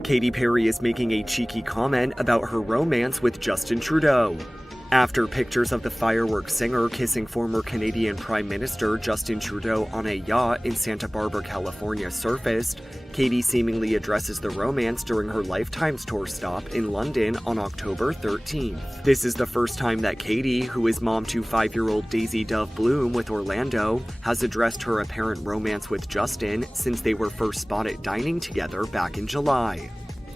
Katy Perry is making a cheeky comment about her romance with Justin Trudeau. After pictures of the fireworks singer kissing former Canadian Prime Minister Justin Trudeau on a yacht in Santa Barbara, California surfaced, Katy seemingly addresses the romance during her Lifetime's tour stop in London on October 13th. This is the first time that Katy, who is mom to 5-year-old Daisy Dove Bloom with Orlando, has addressed her apparent romance with Justin since they were first spotted dining together back in July.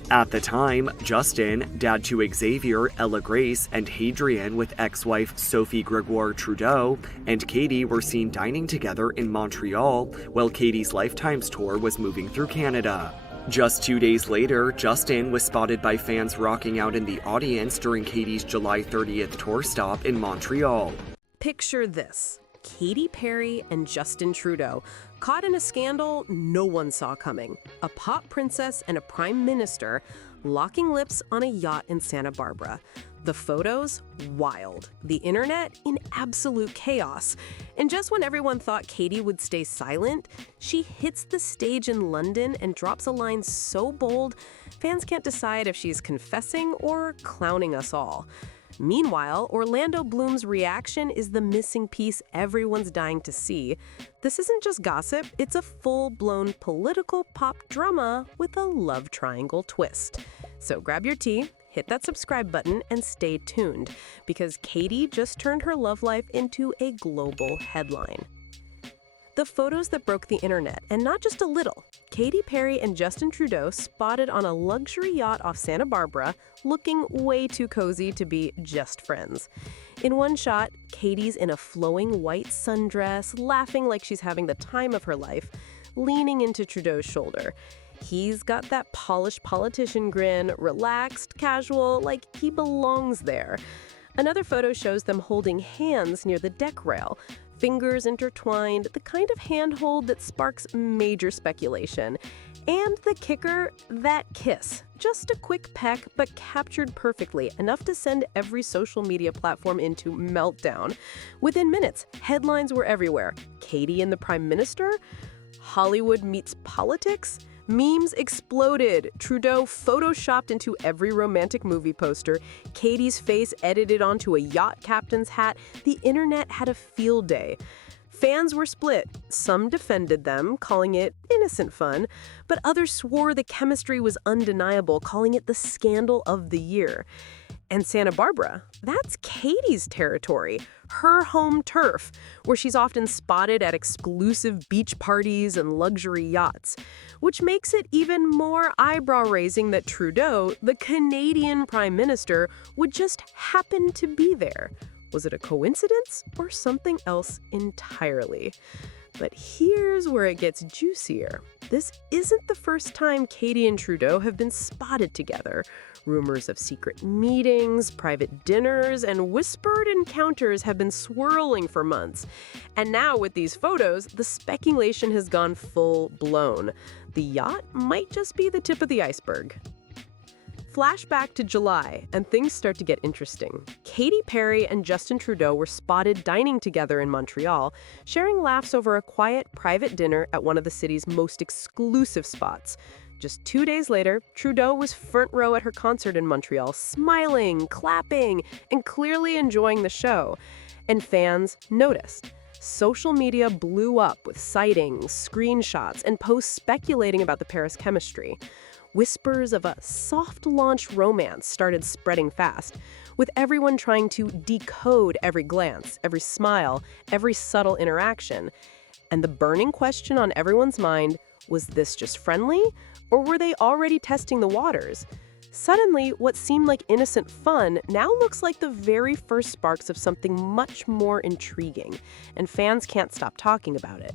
At the time, Justin, dad to Xavier, Ella Grace, and Hadrian with ex-wife Sophie Gregoire Trudeau, and Katy were seen dining together in Montreal while Katy's Lifetime's tour was moving through Canada. Just 2 days later, Justin was spotted by fans rocking out in the audience during Katy's July 30th tour stop in Montreal. Picture this. Katy Perry and Justin Trudeau, caught in a scandal no one saw coming. A pop princess and a prime minister locking lips on a yacht in Santa Barbara. The photos, wild. The internet, in absolute chaos. And just when everyone thought Katy would stay silent, she hits the stage in London and drops a line so bold, fans can't decide if she's confessing or clowning us all. Meanwhile, Orlando Bloom's reaction is the missing piece everyone's dying to see. This isn't just gossip, it's a full-blown political pop drama with a love triangle twist. So grab your tea, hit that subscribe button, and stay tuned, because Katy just turned her love life into a global headline. The photos that broke the internet, and not just a little. Katy Perry and Justin Trudeau spotted on a luxury yacht off Santa Barbara, looking way too cozy to be just friends. In one shot, Katy's in a flowing white sundress, laughing like she's having the time of her life, leaning into Trudeau's shoulder. He's got that polished politician grin, relaxed, casual, like he belongs there. Another photo shows them holding hands near the deck rail, fingers intertwined, the kind of handhold that sparks major speculation. And the kicker, that kiss. Just a quick peck, but captured perfectly, enough to send every social media platform into meltdown. Within minutes, headlines were everywhere. Katy and the Prime Minister? Hollywood meets politics? Memes exploded. Trudeau photoshopped into every romantic movie poster. Katy's face edited onto a yacht captain's hat. The internet had a field day. Fans were split. Some defended them, calling it innocent fun, but others swore the chemistry was undeniable, calling it the scandal of the year. And Santa Barbara, that's Katy's territory, her home turf, where she's often spotted at exclusive beach parties and luxury yachts, which makes it even more eyebrow-raising that Trudeau, the Canadian Prime Minister, would just happen to be there. Was it a coincidence or something else entirely? But here's where it gets juicier. This isn't the first time Katy and Trudeau have been spotted together. Rumors of secret meetings, private dinners, and whispered encounters have been swirling for months. And now with these photos, the speculation has gone full-blown. The yacht might just be the tip of the iceberg. Flashback to July, and things start to get interesting. Katy Perry and Justin Trudeau were spotted dining together in Montreal, sharing laughs over a quiet, private dinner at one of the city's most exclusive spots. Just 2 days later, Trudeau was front row at her concert in Montreal, smiling, clapping, and clearly enjoying the show. And fans noticed. Social media blew up with sightings, screenshots, and posts speculating about the pair's chemistry. Whispers of a soft-launched romance started spreading fast, with everyone trying to decode every glance, every smile, every subtle interaction. And the burning question on everyone's mind, was this just friendly, or were they already testing the waters? Suddenly, what seemed like innocent fun now looks like the very first sparks of something much more intriguing, and fans can't stop talking about it.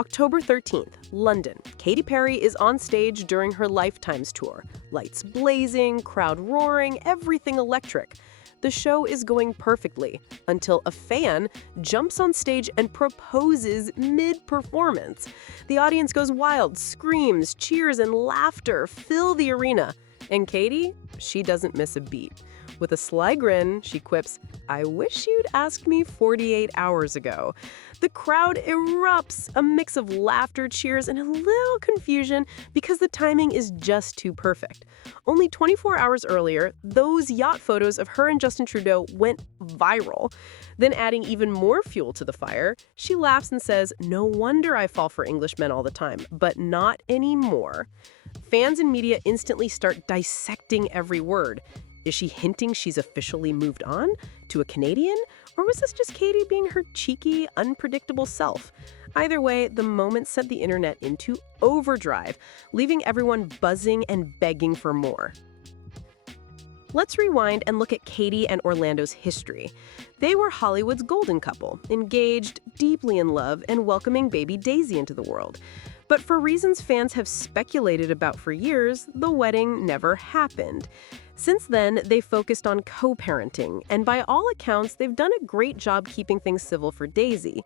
October 13th, London. Katy Perry is on stage during her Lifetime's tour. Lights blazing, crowd roaring, everything electric. The show is going perfectly until a fan jumps on stage and proposes mid-performance. The audience goes wild, screams, cheers, and laughter fill the arena. And Katy, she doesn't miss a beat. With a sly grin, she quips, "I wish you'd asked me 48 hours ago." The crowd erupts, a mix of laughter, cheers, and a little confusion because the timing is just too perfect. Only 24 hours earlier, those yacht photos of her and Justin Trudeau went viral. Then adding even more fuel to the fire, she laughs and says, "No wonder I fall for Englishmen all the time, but not anymore." Fans and media instantly start dissecting every word. Is she hinting she's officially moved on to a Canadian? Or was this just Katy being her cheeky, unpredictable self? Either way, the moment sent the internet into overdrive, leaving everyone buzzing and begging for more. Let's rewind and look at Katy and Orlando's history. They were Hollywood's golden couple, engaged, deeply in love, and welcoming baby Daisy into the world. But for reasons fans have speculated about for years, the wedding never happened. Since then, they focused on co-parenting, and by all accounts, they've done a great job keeping things civil for Daisy.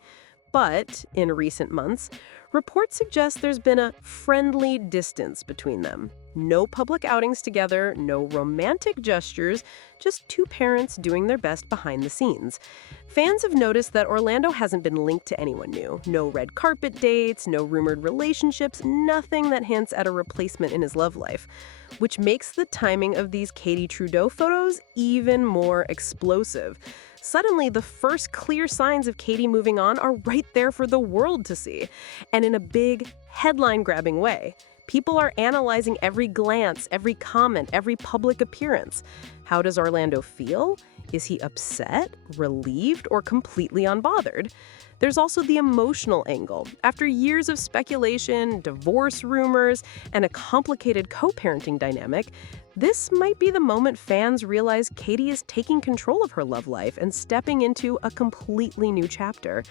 But in recent months, reports suggest there's been a friendly distance between them. No public outings together, no romantic gestures, just two parents doing their best behind the scenes. Fans have noticed that Orlando hasn't been linked to anyone new. No red carpet dates, no rumored relationships, nothing that hints at a replacement in his love life, which makes the timing of these Katy Trudeau photos even more explosive. Suddenly, the first clear signs of Katy moving on are right there for the world to see, and in a big, headline-grabbing way. People are analyzing every glance, every comment, every public appearance. How does Orlando feel? Is he upset, relieved, or completely unbothered? There's also the emotional angle. After years of speculation, divorce rumors, and a complicated co-parenting dynamic, this might be the moment fans realize Katy is taking control of her love life and stepping into a completely new chapter.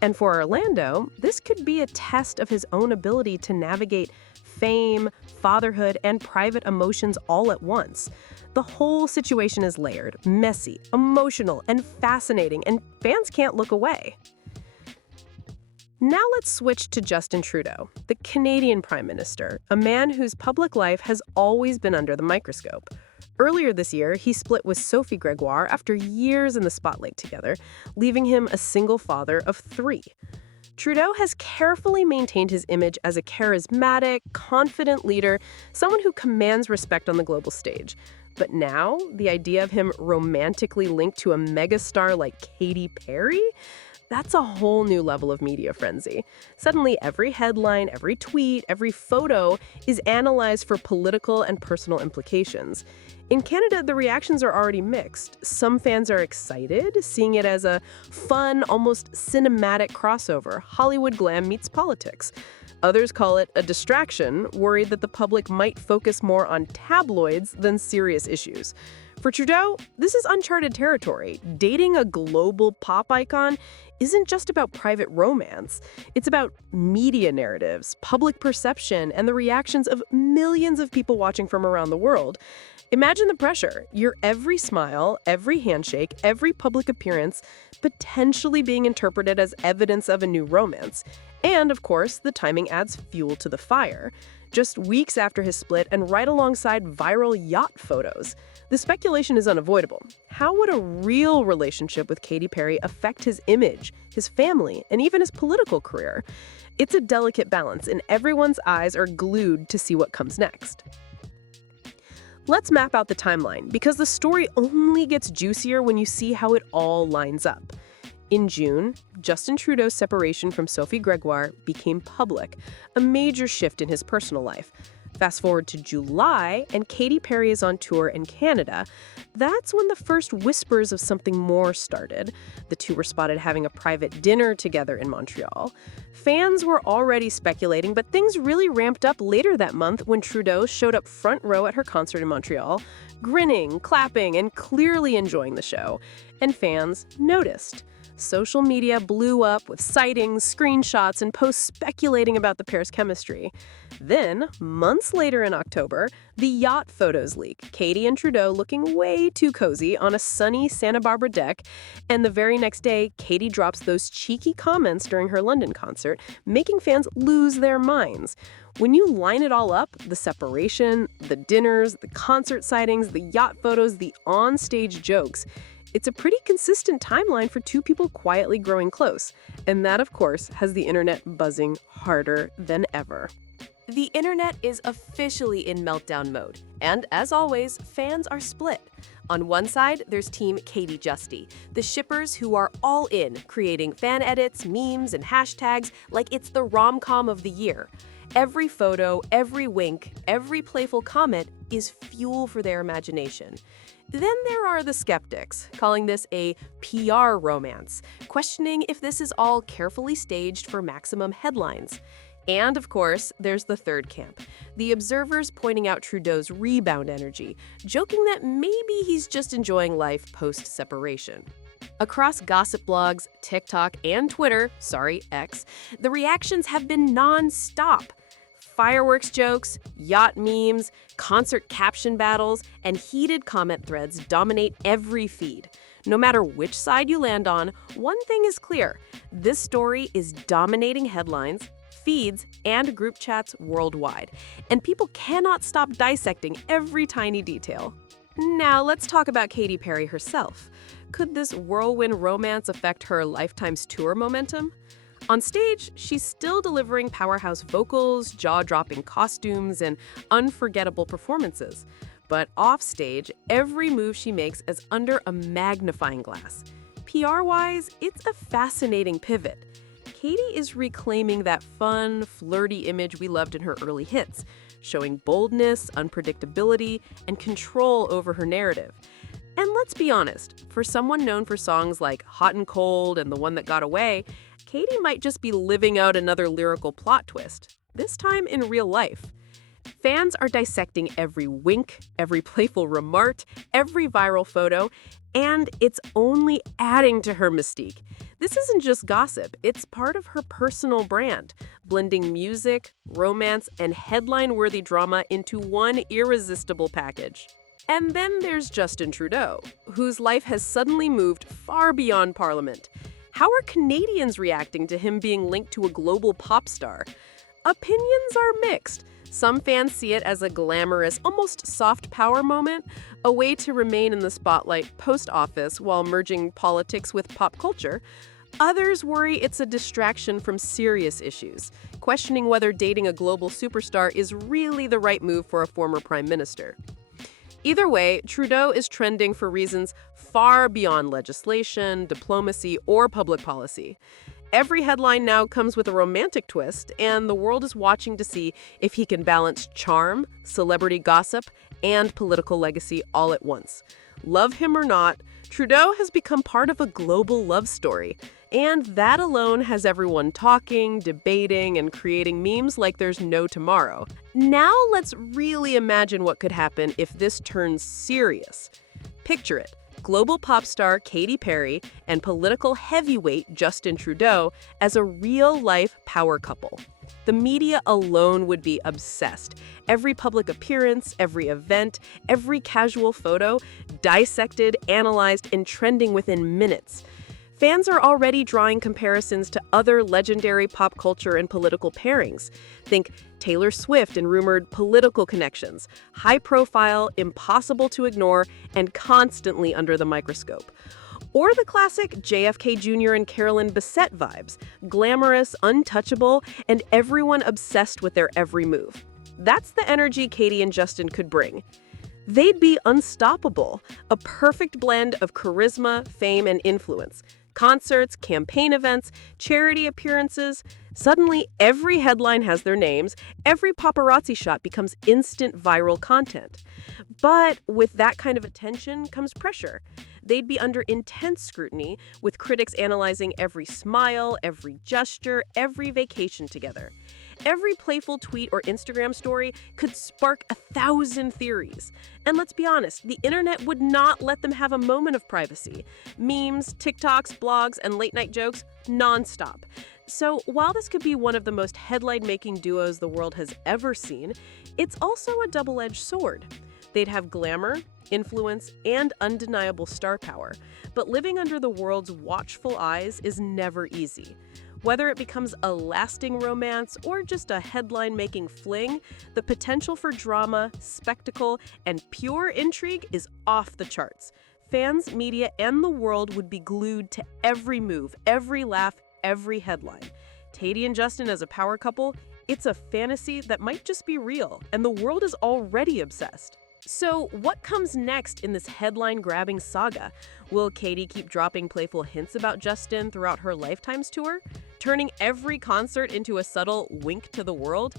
And for Orlando, this could be a test of his own ability to navigate fame, fatherhood, and private emotions all at once. The whole situation is layered, messy, emotional, and fascinating, and fans can't look away. Now let's switch to Justin Trudeau, the Canadian Prime Minister, a man whose public life has always been under the microscope. Earlier this year, he split with Sophie Gregoire after years in the spotlight together, leaving him a single father of 3. Trudeau has carefully maintained his image as a charismatic, confident leader, someone who commands respect on the global stage. But now, the idea of him romantically linked to a megastar like Katy Perry? That's a whole new level of media frenzy. Suddenly, every headline, every tweet, every photo is analyzed for political and personal implications. In Canada, the reactions are already mixed. Some fans are excited, seeing it as a fun, almost cinematic crossover. Hollywood glam meets politics. Others call it a distraction, worried that the public might focus more on tabloids than serious issues. For Trudeau, this is uncharted territory. Dating a global pop icon isn't just about private romance. It's about media narratives, public perception, and the reactions of millions of people watching from around the world. Imagine the pressure. Your every smile, every handshake, every public appearance potentially being interpreted as evidence of a new romance. And, of course, the timing adds fuel to the fire. Just weeks after his split and right alongside viral yacht photos. The speculation is unavoidable. How would a real relationship with Katy Perry affect his image, his family, and even his political career? It's a delicate balance, and everyone's eyes are glued to see what comes next. Let's map out the timeline, because the story only gets juicier when you see how it all lines up. In June, Justin Trudeau's separation from Sophie Gregoire became public, a major shift in his personal life. Fast forward to July, and Katy Perry is on tour in Canada. That's when the first whispers of something more started. The two were spotted having a private dinner together in Montreal. Fans were already speculating, but things really ramped up later that month when Trudeau showed up front row at her concert in Montreal, grinning, clapping, and clearly enjoying the show. And fans noticed. Social media blew up with sightings, screenshots, and posts speculating about the pair's chemistry. Then, months later in October, the yacht photos leak, Katy and Trudeau looking way too cozy on a sunny Santa Barbara deck, and the very next day, Katy drops those cheeky comments during her London concert, making fans lose their minds. When you line it all up, the separation, the dinners, the concert sightings, the yacht photos, the on-stage jokes, it's a pretty consistent timeline for two people quietly growing close. And that, of course, has the internet buzzing harder than ever. The internet is officially in meltdown mode, and as always, fans are split. On one side, there's Team Katy Justy, the shippers who are all in, creating fan edits, memes, and hashtags like it's the rom-com of the year. Every photo, every wink, every playful comment is fuel for their imagination. Then there are the skeptics, calling this a PR romance, questioning if this is all carefully staged for maximum headlines. And, of course, there's the third camp, the observers pointing out Trudeau's rebound energy, joking that maybe he's just enjoying life post-separation. Across gossip blogs, TikTok, and Twitter, X, the reactions have been non-stop. Fireworks jokes, yacht memes, concert caption battles, and heated comment threads dominate every feed. No matter which side you land on, one thing is clear. This story is dominating headlines, feeds, and group chats worldwide, and people cannot stop dissecting every tiny detail. Now, let's talk about Katy Perry herself. Could this whirlwind romance affect her Lifetime's tour momentum? On stage, she's still delivering powerhouse vocals, jaw-dropping costumes, and unforgettable performances. But offstage, every move she makes is under a magnifying glass. PR-wise, it's a fascinating pivot. Katy is reclaiming that fun, flirty image we loved in her early hits, showing boldness, unpredictability, and control over her narrative. And let's be honest, for someone known for songs like Hot and Cold and The One That Got Away, Katy might just be living out another lyrical plot twist, this time in real life. Fans are dissecting every wink, every playful remark, every viral photo, and it's only adding to her mystique. This isn't just gossip, it's part of her personal brand, blending music, romance, and headline-worthy drama into one irresistible package. And then there's Justin Trudeau, whose life has suddenly moved far beyond Parliament. How are Canadians reacting to him being linked to a global pop star? Opinions are mixed. Some fans see it as a glamorous, almost soft power moment, a way to remain in the spotlight post-office while merging politics with pop culture. Others worry it's a distraction from serious issues, questioning whether dating a global superstar is really the right move for a former prime minister. Either way, Trudeau is trending for reasons far beyond legislation, diplomacy, or public policy. Every headline now comes with a romantic twist, and the world is watching to see if he can balance charm, celebrity gossip, and political legacy all at once. Love him or not, Trudeau has become part of a global love story, and that alone has everyone talking, debating, and creating memes like there's no tomorrow. Now let's really imagine what could happen if this turns serious. Picture it. Global pop star Katy Perry and political heavyweight Justin Trudeau as a real-life power couple. The media alone would be obsessed. Every public appearance, every event, every casual photo, dissected, analyzed, and trending within minutes. Fans are already drawing comparisons to other legendary pop culture and political pairings. Think Taylor Swift and rumored political connections, high profile, impossible to ignore, and constantly under the microscope. Or the classic JFK Jr. and Carolyn Bessette vibes, glamorous, untouchable, and everyone obsessed with their every move. That's the energy Katy and Justin could bring. They'd be unstoppable, a perfect blend of charisma, fame, and influence. Concerts, campaign events, charity appearances. Suddenly, every headline has their names, every paparazzi shot becomes instant viral content. But with that kind of attention comes pressure. They'd be under intense scrutiny, with critics analyzing every smile, every gesture, every vacation together. Every playful tweet or Instagram story could spark 1,000 theories. And let's be honest, the internet would not let them have a moment of privacy. Memes, TikToks, blogs, and late-night jokes, nonstop. So while this could be one of the most headline-making duos the world has ever seen, it's also a double-edged sword. They'd have glamour, influence, and undeniable star power. But living under the world's watchful eyes is never easy. Whether it becomes a lasting romance or just a headline-making fling, the potential for drama, spectacle, and pure intrigue is off the charts. Fans, media, and the world would be glued to every move, every laugh, every headline. Katy and Justin as a power couple, it's a fantasy that might just be real, and the world is already obsessed. So, what comes next in this headline-grabbing saga? Will Katy keep dropping playful hints about Justin throughout her Lifetime's tour, turning every concert into a subtle wink to the world?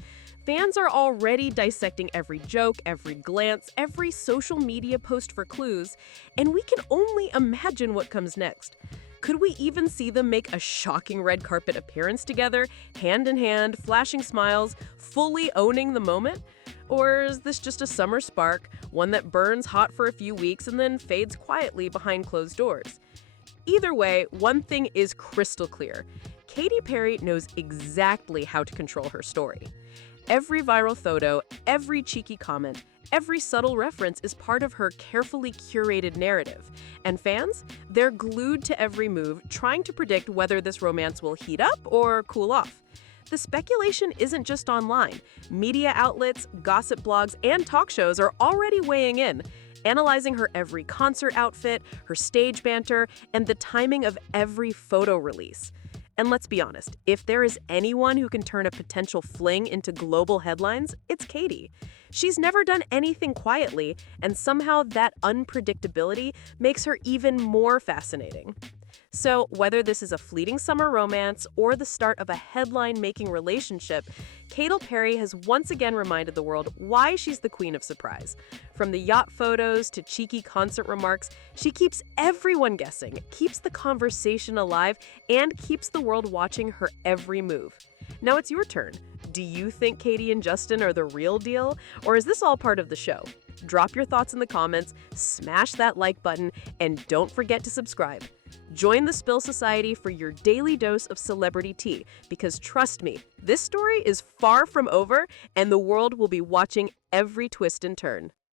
Fans are already dissecting every joke, every glance, every social media post for clues, and we can only imagine what comes next. Could we even see them make a shocking red carpet appearance together, hand in hand, flashing smiles, fully owning the moment? Or is this just a summer spark, one that burns hot for a few weeks and then fades quietly behind closed doors? Either way, one thing is crystal clear. Katy Perry knows exactly how to control her story. Every viral photo, every cheeky comment, every subtle reference is part of her carefully curated narrative. And fans, they're glued to every move, trying to predict whether this romance will heat up or cool off. The speculation isn't just online. Media outlets, gossip blogs, and talk shows are already weighing in, analyzing her every concert outfit, her stage banter, and the timing of every photo release. And let's be honest, if there is anyone who can turn a potential fling into global headlines, it's Katy. She's never done anything quietly, and somehow that unpredictability makes her even more fascinating. So, whether this is a fleeting summer romance or the start of a headline-making relationship, Katy Perry has once again reminded the world why she's the queen of surprise. From the yacht photos to cheeky concert remarks, she keeps everyone guessing, keeps the conversation alive, and keeps the world watching her every move. Now it's your turn. Do you think Katy and Justin are the real deal, or is this all part of the show? Drop your thoughts in the comments, smash that like button, and don't forget to subscribe. Join the Spill Society for your daily dose of celebrity tea, because trust me, this story is far from over, and the world will be watching every twist and turn.